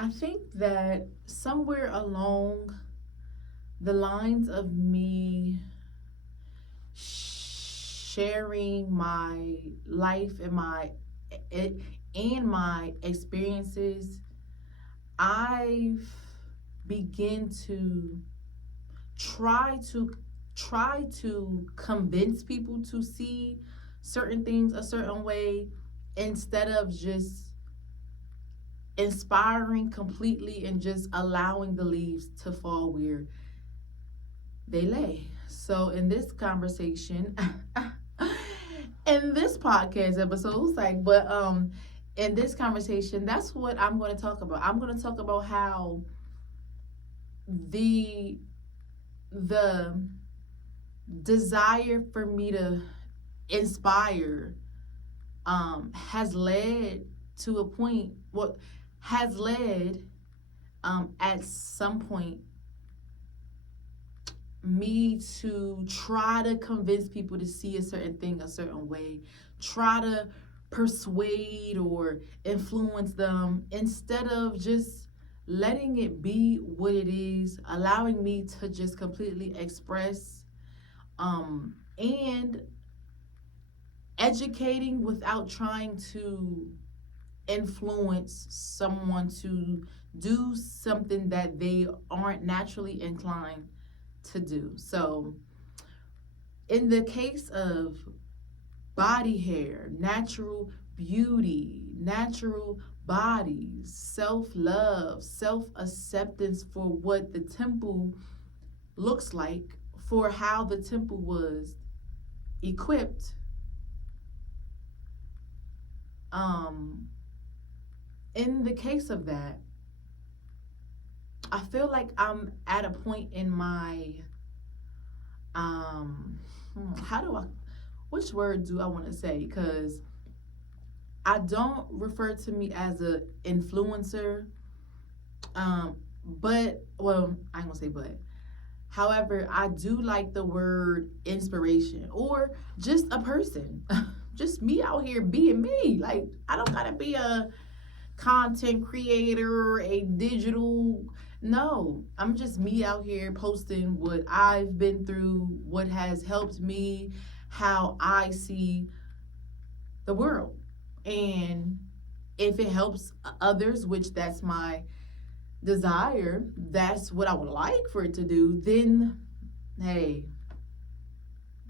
I think that somewhere along the lines of me sharing my life and my experiences, I've begin to try to try to convince people to see certain things a certain way instead of just inspiring completely and just allowing the leaves to fall where they lay. So in this conversation, in this podcast episode, it's like, but in this conversation, that's what I'm going to talk about. I'm going to talk about how the the desire for me to inspire has led to a point, what has led at some point me to try to convince people to see a certain thing a certain way, try to persuade or influence them instead of just letting it be what it is, allowing me to just completely express and educating without trying to influence someone to do something that they aren't naturally inclined to do. So, in the case of body hair, natural beauty, natural bodies, self love, self acceptance for what the temple looks like, for how the temple was equipped. In the case of that, I feel like I'm at a point in my how do I which word do I want to say, because I don't refer to me as a influencer, but well, I ain't gonna say but, however, I do like the word inspiration, or just a person just me out here being me. Like, I don't gotta be a content creator, a digital. No, I'm just me out here posting what I've been through, what has helped me, how I see the world. And if it helps others, which that's my desire, that's what I would like for it to do, then hey,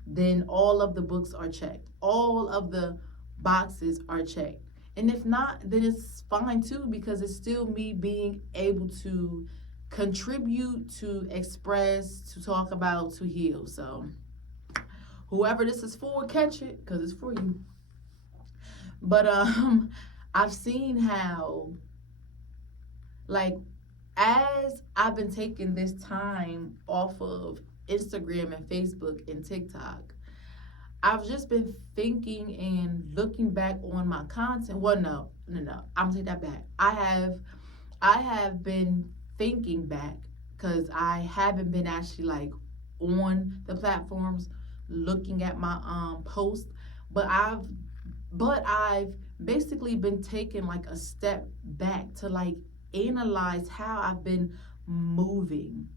then all of the books are checked. All of the boxes are checked. And if not, then it's fine too, because it's still me being able to contribute, to express, to talk about, to heal. So, whoever this is for, catch it, because it's for you. But I've seen how, like, as I've been taking this time off of Instagram and Facebook and TikTok, I've just been thinking and looking back on my content. Well, no. I'm gonna take that back. I have been thinking back, because I haven't been actually like on the platforms looking at my posts, but I've basically been taking like a step back to like analyze how I've been moving,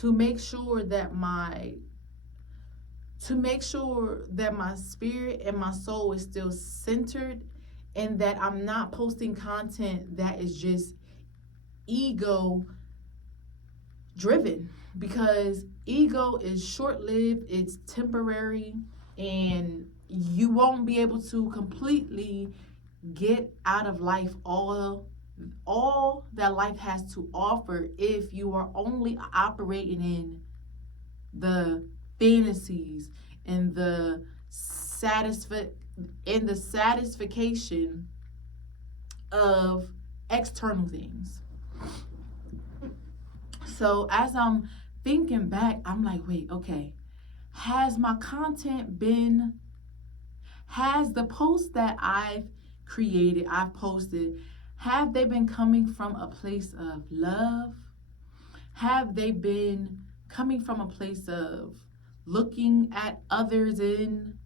to make sure that my spirit and my soul is still centered, and that I'm not posting content that is just ego driven, because ego is short-lived, it's temporary, and you won't be able to completely get out of life all that life has to offer if you are only operating in the fantasies and the satisfaction of external things. So as I'm thinking back, I'm like, wait, okay, has my content been, has the posts that I've posted, have they been coming from a place of love? Have they been coming from a place of looking at others in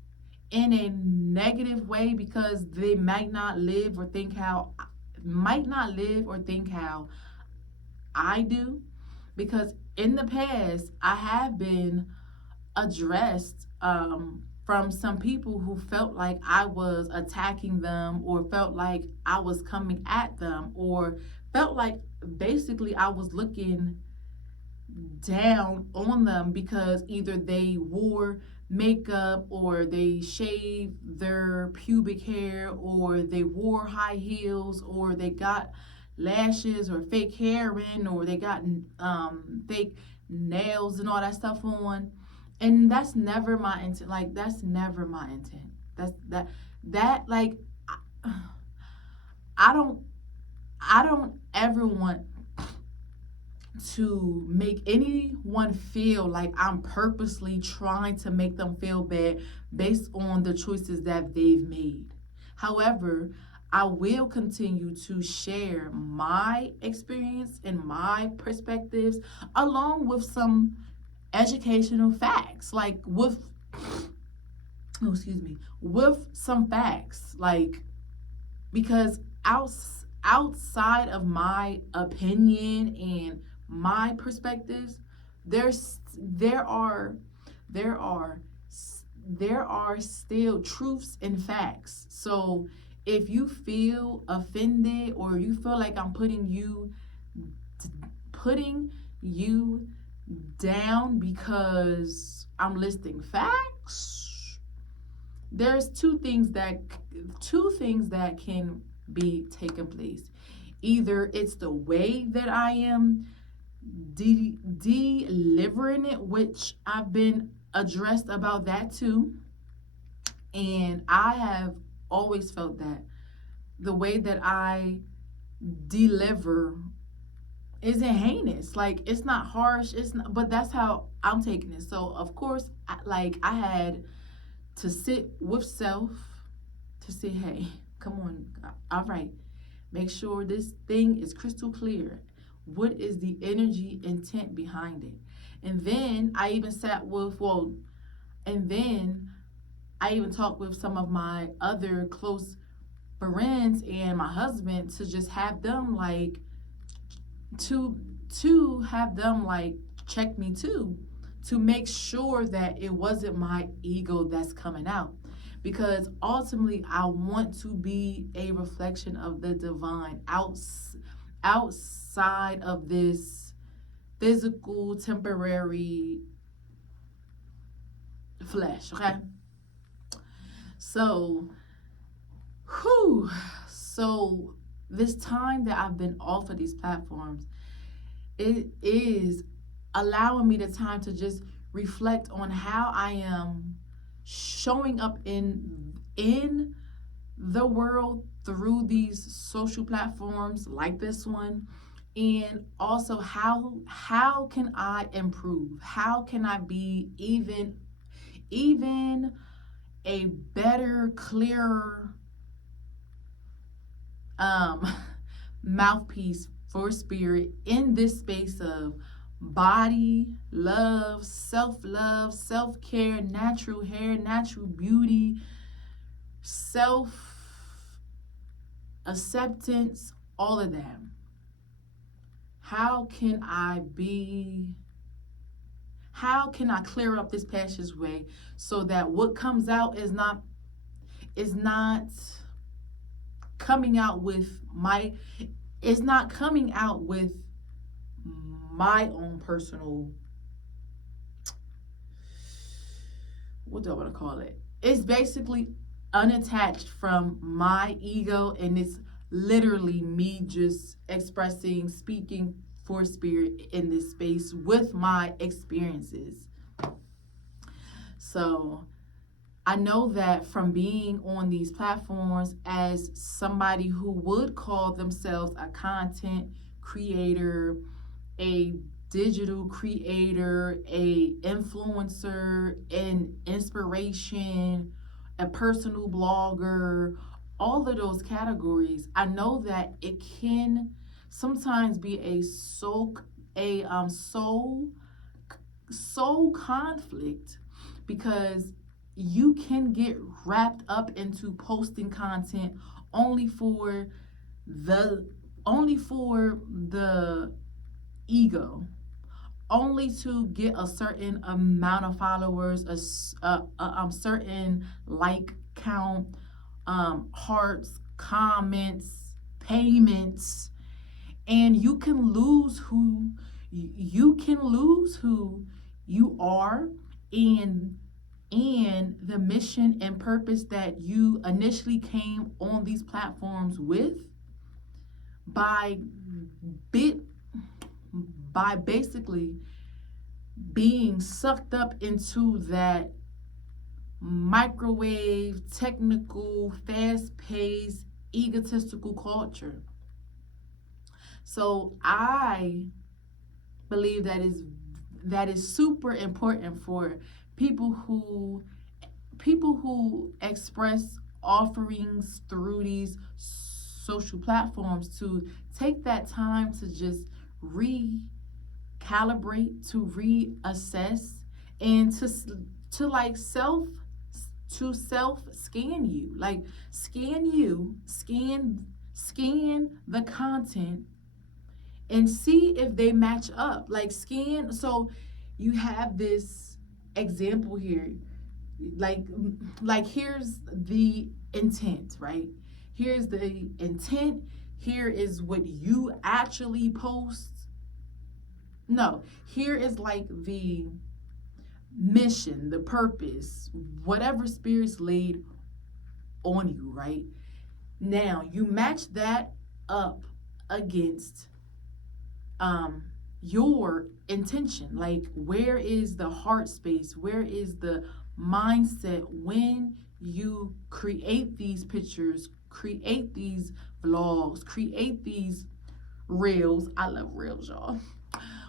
a negative way because they might not live or think how might not live or think how I do, because in the past I have been addressed from some people who felt like I was attacking them, or felt like I was coming at them, or felt like basically I was looking down on them because either they wore makeup, or they shaved their pubic hair, or they wore high heels, or they got lashes or fake hair in, or they got fake nails and all that stuff on. And that's never my intent. Like, that's never my intent. That like I, I don't I don't ever want to make anyone feel like I'm purposely trying to make them feel bad based on the choices that they've made. However, I will continue to share my experience and my perspectives, along with some educational facts, like with some facts, like, because outside of my opinion and my perspectives, there are there are there are still truths and facts. So if you feel offended, or you feel like I'm putting you down because I'm listing facts, there's two things that can be taking place. Either it's the way that I am delivering it, which I've been addressed about that too, and I have always felt that the way that I deliver isn't heinous. Like, it's not harsh. It's not, but that's how I'm taking it. So of course, I had to sit with self to say, hey, come on, all right, make sure this thing is crystal clear. What is the energy intent behind it? And then I even I even talked with some of my other close friends and my husband to just have them like to have them like check me too, to make sure that it wasn't my ego that's coming out, because ultimately I want to be a reflection of the divine outside of this physical temporary flesh. Okay, so so this time that I've been off of these platforms, it is allowing me the time to just reflect on how I am showing up in the world through these social platforms like this one, and also how can I improve? How can I be even a better, clearer mouthpiece for spirit in this space of body love, self-care, natural hair, natural beauty, self acceptance, all of that. How can I clear up this passageway so that what comes out is not coming out with my own personal, what do I want to call it? It's basically unattached from my ego, and it's literally me just speaking for spirit in this space with my experiences. So I know that from being on these platforms as somebody who would call themselves a content creator, a digital creator, a influencer, an inspiration, a personal blogger, all of those categories, I know that it can sometimes be a soul conflict, because you can get wrapped up into posting content only for the only for the ego, only to get a certain amount of followers, a certain like count, hearts, comments, payments, and you can lose who you are, and the mission and purpose that you initially came on these platforms with by bit by basically being sucked up into that microwave, technical, fast-paced, egotistical culture. So I believe that is super important for people who express offerings through these social platforms to take that time to just recalibrate, to reassess, and to like self scan you, like scan the content and see if they match up, like scan. So you have this example here, like here's the intent, right? Here's the intent. Here is what you actually post. No, here is like the mission, the purpose, whatever spirit's laid on you, right? Now you match that up against your intention. Like, where is the heart space? Where is the mindset when you create these pictures, create these vlogs, create these reels? I love reels, y'all.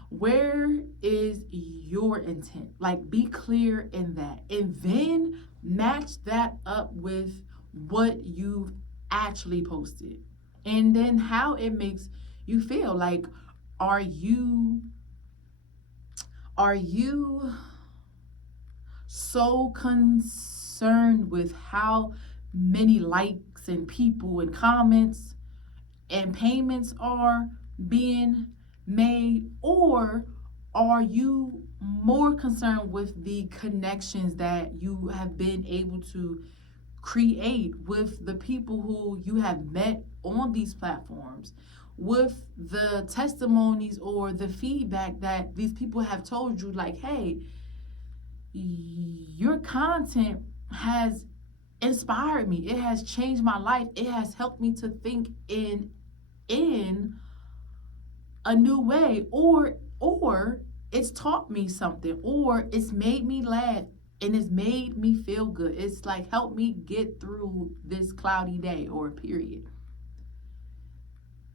Where is your intent? Like, be clear in that, and then match that up with what you've actually posted, and then how it makes you feel. Like, are you so concerned with how many likes and people and comments and payments are being made, or are you more concerned with the connections that you have been able to create with the people who you have met on these platforms, with the testimonies or the feedback that these people have told you, like, hey, your content has inspired me, it has changed my life, it has helped me to think in a new way, or it's taught me something, or it's made me laugh and it's made me feel good. It's like helped me get through this cloudy day or period.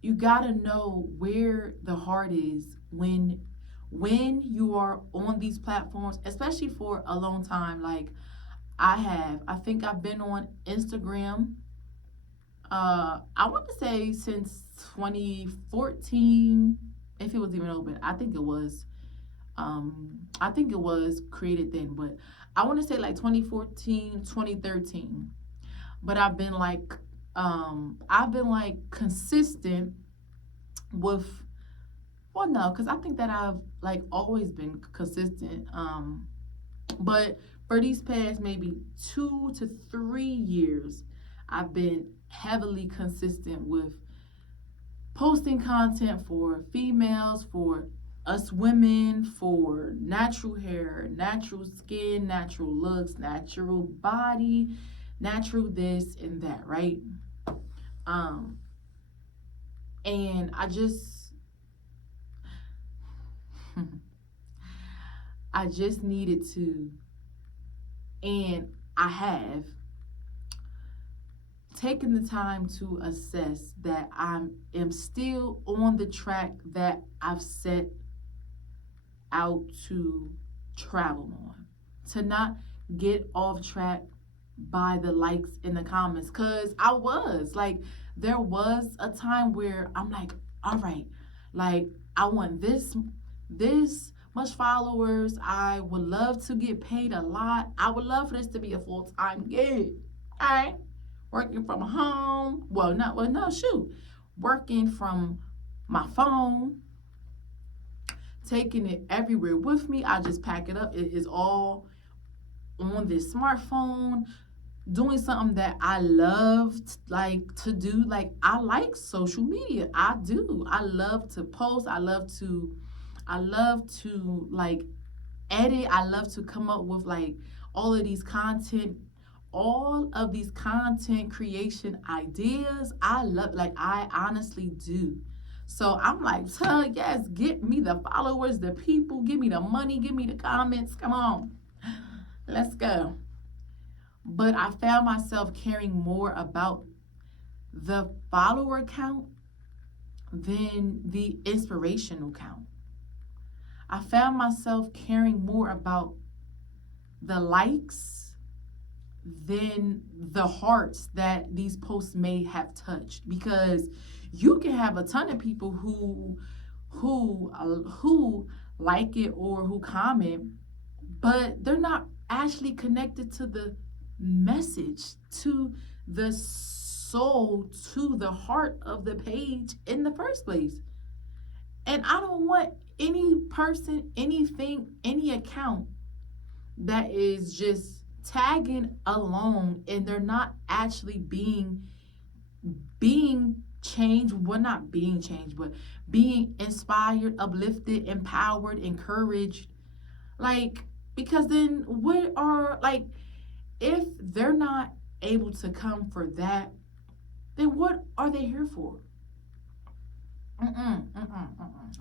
You gotta know where the heart is when you are on these platforms, especially for a long time. Like I think I've been on Instagram, I want to say since 2014, if it was even open. I think it was created then, but I want to say like 2014, 2013. But I've been like consistent with, well, no, because I think that I've like always been consistent. But for these past maybe 2 to 3 years, I've been heavily consistent with posting content for females, for us women, for natural hair, natural skin, natural looks, natural body, natural this and that, right? And I just needed to, and I have taken the time to assess that I am still on the track that I've set out to travel on, to not get off track by the likes in the comments. Because I was like, there was a time where I'm like, all right, like I want this much followers, I would love to get paid a lot, I would love for this to be a full-time gig, all right, working from home. Well, no, shoot, working from my phone, taking it everywhere with me. I just pack it up. It is all on this smartphone, doing something that I love like to do. Like I like social media. I do. I love to post. I love to like edit. I love to come up with like all of these content all of these content creation ideas. I love, like, I honestly do. So I'm like, yes, get me the followers, the people, give me the money, give me the comments. Come on, let's go. But I found myself caring more about the follower count than the inspirational count. I found myself caring more about the likes than the hearts that these posts may have touched, because you can have a ton of people who like it or who comment, but they're not actually connected to the message, to the soul, to the heart of the page in the first place. And I don't want any person, anything, any account that is just tagging along and they're not actually being changed, well, not being changed, but being inspired, uplifted, empowered, encouraged. Like, because then what are, like, if they're not able to come for that, then what are they here for?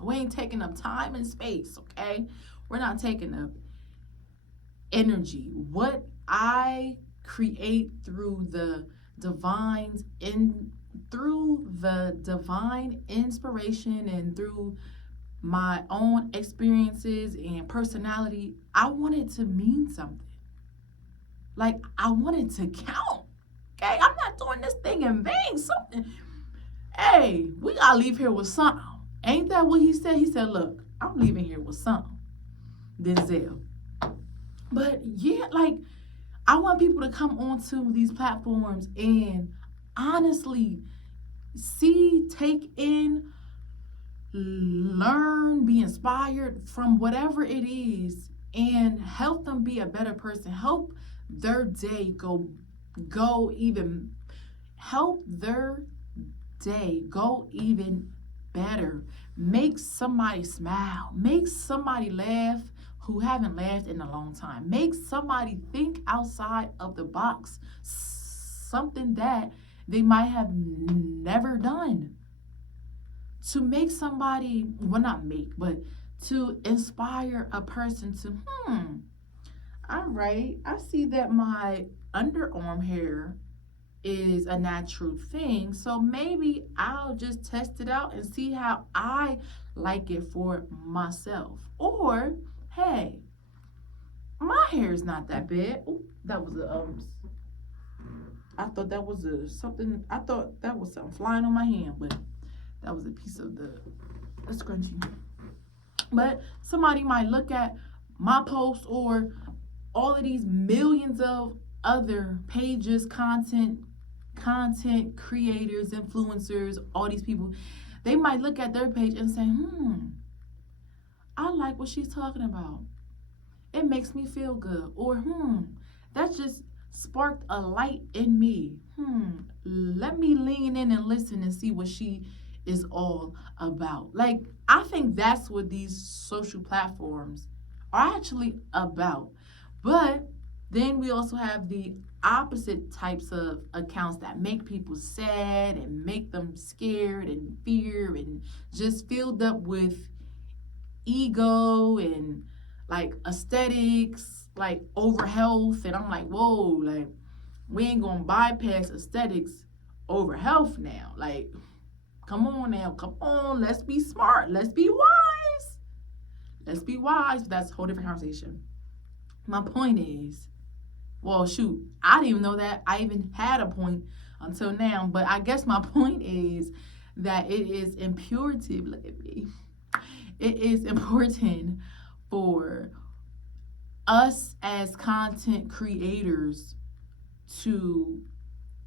We ain't taking up time and space, okay? We're not taking up energy. What I create through the divine inspiration and through my own experiences and personality, I want it to mean something. Like, I want it to count. Okay, I'm not doing this thing in vain. Something. Hey, we gotta leave here with something. Ain't that what he said? He said, look, I'm leaving here with something. Denzel. But yeah, like, I want people to come onto these platforms and honestly see, take in, learn, be inspired from whatever it is, and help them be a better person. Help their day go even help their day go even better. Make somebody smile. Make somebody laugh who haven't laughed in a long time. Make somebody think outside of the box, something that they might have never done. To make somebody, well, not make, but to inspire a person to, all right, I see that my underarm hair is a natural thing, so maybe I'll just test it out and see how I like it for myself. Or, hey, my hair is not that bad. Ooh, that was I thought that was something. I thought that was something flying on my hand, but that was a piece of the scrunchie. But somebody might look at my post or all of these millions of other pages, content creators, influencers, all these people. They might look at their page and say, I like what she's talking about. It makes me feel good. Or, that just sparked a light in me. Let me lean in and listen and see what she is all about. Like, I think that's what these social platforms are actually about. But then we also have the opposite types of accounts that make people sad and make them scared and fear and just filled up with ego and like aesthetics, like over health. And I'm like, whoa, like, we ain't gonna bypass aesthetics over health now. Like, come on now, come on, let's be smart, let's be wise. But that's a whole different conversation. My point is, well, shoot, I didn't even know that I even had a point until now. But I guess my point is that it is imperative, look at me, it is important for us as content creators to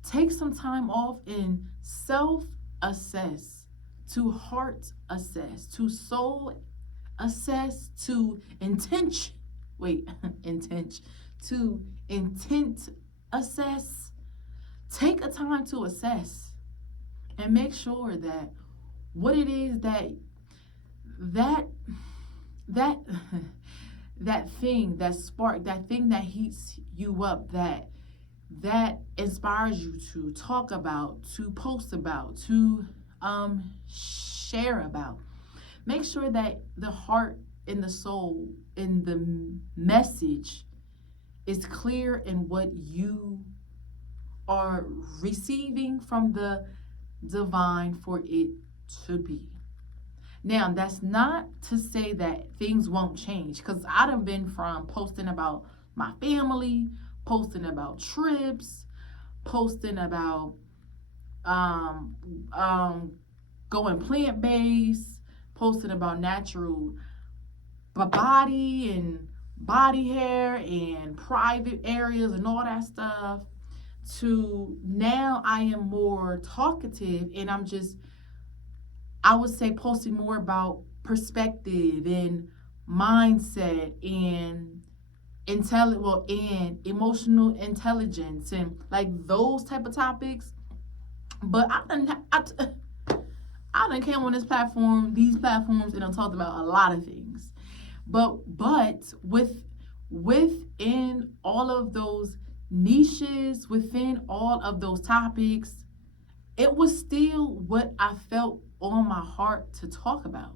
take some time off and self assess, to heart assess, to soul assess, to intention, wait, intent, to intent assess. Take a time to assess and make sure that what it is that that that thing, that spark, that thing that heats you up, that inspires you to talk about, to post about, to share about. Make sure that the heart and the soul and the message is clear in what you are receiving from the divine for it to be. Now, that's not to say that things won't change, because I done been from posting about my family, posting about trips, posting about um, um, going plant based, posting about natural body and body hair and private areas and all that stuff, to now I am more talkative and I would say posting more about perspective and mindset and and emotional intelligence and like those type of topics. But I done came on these platforms, and I talked about a lot of things. But within all of those niches, within all of those topics, it was still what I felt on my heart to talk about.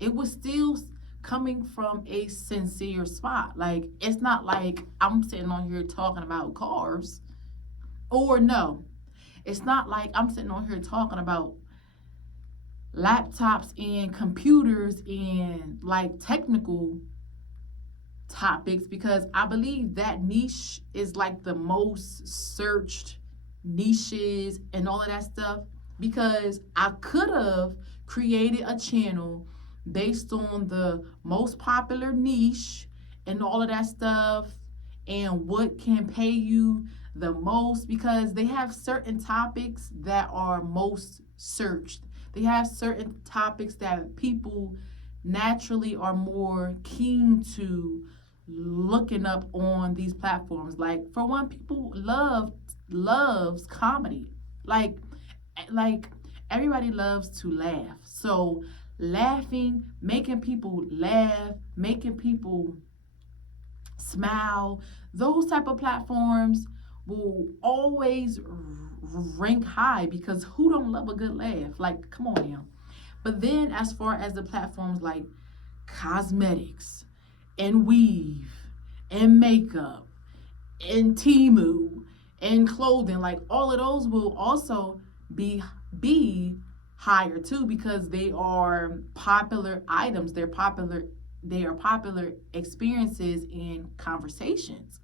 It was still coming from a sincere spot. Like, it's not like I'm sitting on here talking about cars. Or no, it's not like I'm sitting on here talking about laptops and computers and like technical topics, because I believe that niche is like the most searched niches and all of that stuff, because I could have created a channel based on the most popular niche and all of that stuff and what can pay you the most, because they have certain topics that are most searched. They have certain topics that people naturally are more keen to looking up on these platforms. Like, for one, people loves comedy. Like everybody loves to laugh. So laughing, making people laugh, making people smile, those type of platforms will always rank high, because who don't love a good laugh? Like, come on now. But then as far as the platforms like cosmetics and weave and makeup and Temu and clothing, like all of those will also be higher too, because they are popular items. They are popular experiences and conversations.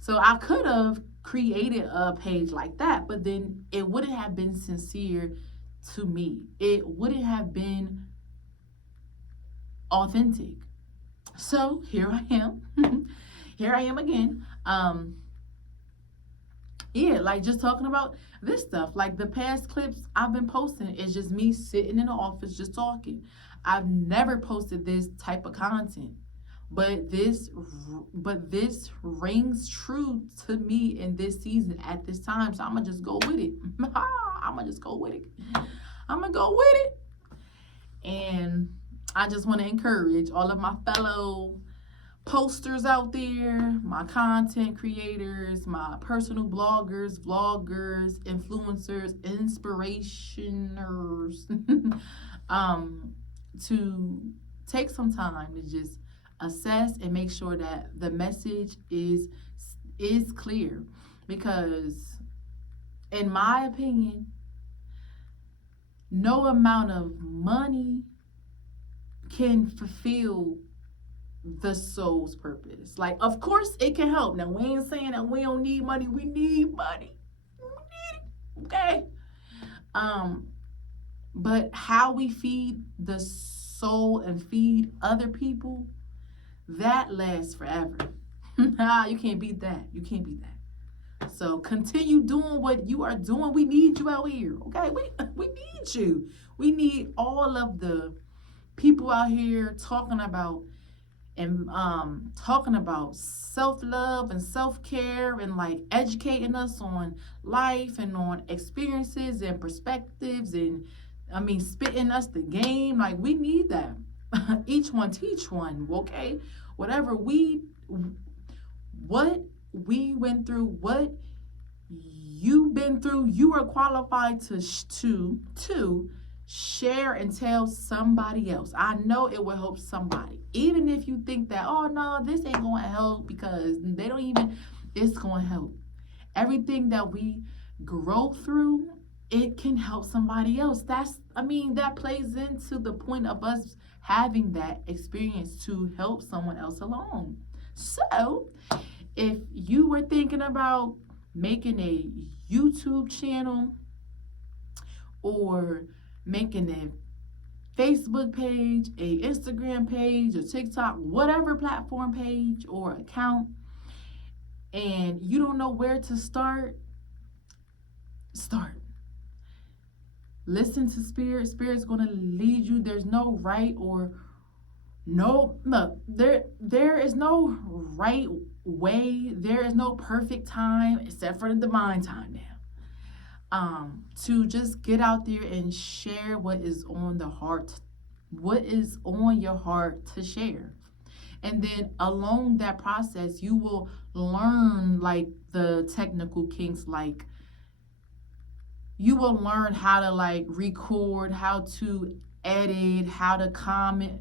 So I could have created a page like that, but then it wouldn't have been sincere to me. It wouldn't have been authentic. So here I am. Here I am again. Yeah, like just talking about this stuff. Like the past clips I've been posting is just me sitting in the office just talking. I've never posted this type of content. But this rings true to me in this season at this time. So I'm gonna just go with it. I'm gonna just go with it. I'm gonna go with it. And I just want to encourage all of my fellow posters out there, my content creators, my personal bloggers, vloggers, influencers, inspirationers, to take some time to just assess and make sure that the message is clear. Because in my opinion, no amount of money can fulfill the soul's purpose. Like, of course it can help. Now, we ain't saying that we don't need money. We need money. We need it. Okay. But how we feed the soul and feed other people, that lasts forever. You can't beat that. You can't beat that. So continue doing what you are doing. We need you out here, okay? We need you. We need all of the people out here talking about self-love and self-care and like educating us on life and on experiences and perspectives and spitting us the game. Like we need that. Each one teach one, okay? Whatever what we went through, what you've been through, you are qualified to share and tell somebody else. I know it will help somebody. Even if you think that, oh no, this ain't going to help because they don't even, it's going to help. Everything that we grow through, it can help somebody else. That plays into the point of us having that experience to help someone else along. So, if you were thinking about making a YouTube channel or making a Facebook page, a Instagram page, a TikTok, whatever platform page or account, and you don't know where to start, listen to Spirit. Spirit's going to lead you. There's no right or no, look, there is no right way. There is no perfect time except for the divine time now. To just get out there and share what is on the heart, what is on your heart to share. And then along that process, you will learn like the technical kinks, like you will learn how to like record, how to edit, how to comment.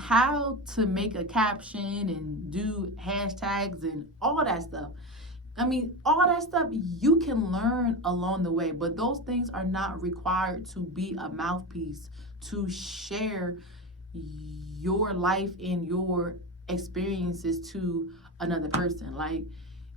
How to make a caption and do hashtags and all that stuff. All that stuff you can learn along the way, but those things are not required to be a mouthpiece to share your life and your experiences to another person. Like,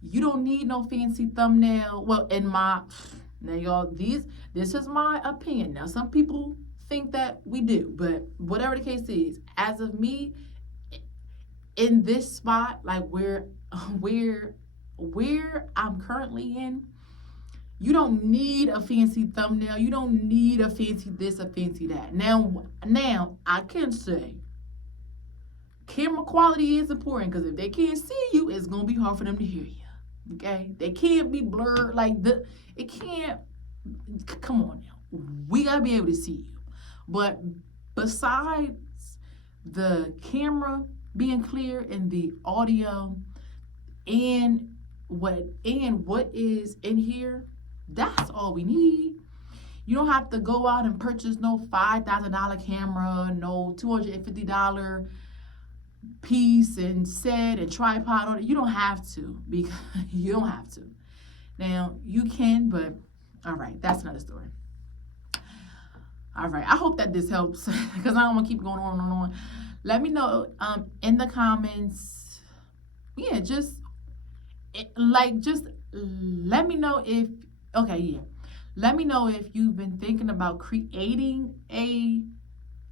you don't need no fancy thumbnail. Well, now y'all, this is my opinion. Now, some people think that we do, but whatever the case is, as of me, in this spot, like where I'm currently in, you don't need a fancy thumbnail. You don't need a fancy this, a fancy that. Now I can say camera quality is important because if they can't see you, it's gonna be hard for them to hear you. Okay, they can't be blurred it can't. Come on now, we gotta be able to see you. But besides the camera being clear and the audio and what is in here, that's all we need. You don't have to go out and purchase no $5,000 camera, no $250 piece and set and tripod on it. You don't have to, because you don't have to. Now you can, but all right, that's another story. All right, I hope that this helps because I don't want to keep going on and on. Let me know in the comments. Yeah, just let me know if let me know if you've been thinking about creating a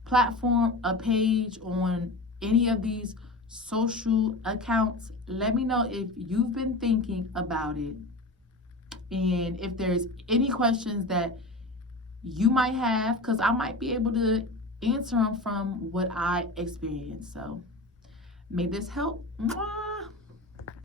platform, a page on any of these social accounts. Let me know if you've been thinking about it, and if there's any questions that you might have, because I might be able to answer them from what I experienced. So may this help. Mwah!